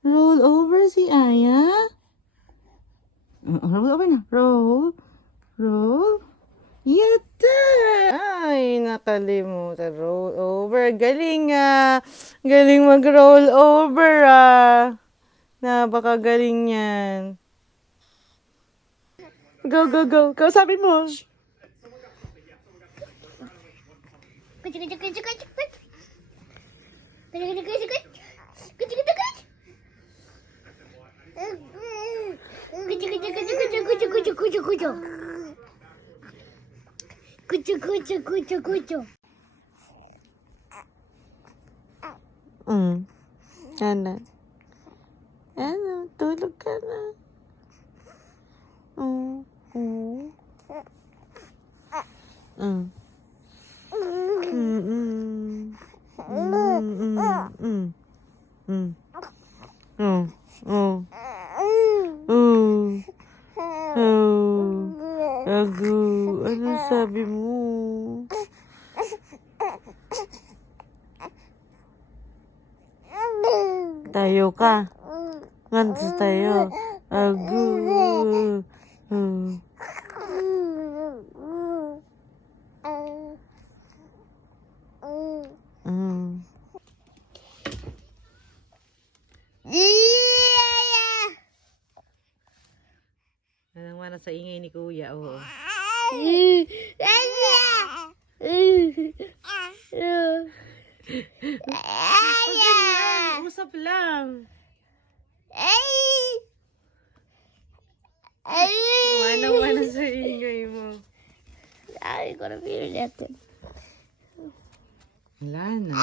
Roll over si Aya. Roll over na. Roll. Roll. Yata! Ay, nakalimutan. Roll over. Galing ah. Galing mag-roll over ah. Napakagaling yan. Go, go, go. Kausapin mo. Ano? Ano? Tulog ka na. Mm. Mm. Mm. Mm. Mm. Mm. Oh. Oh. Oh. Oh. Ago. Ano sabi mo? Tayo ka. Ngantos tayo. Ago. Oh. Mm. Anong mana sa ingay ni Kuya, oo. Usap lang. Mana sa ingay mo. Ay, ko na pili natin. Wala na.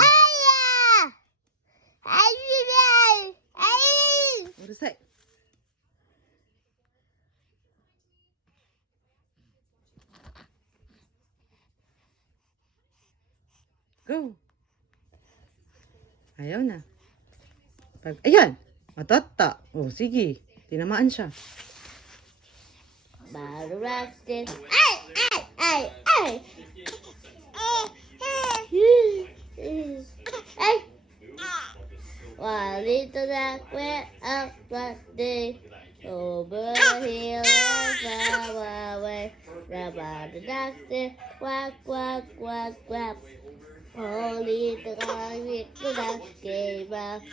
Urusay. Go. Ayaw na. Ayan. Matata. Oh, sige. Tinamaan siya. Baru rastin. Ay! Walito na kwe up that day. Over the hill and far away. Rabada dastin. Quack, quack, quack, quack. Holy the guy with the duck gave up.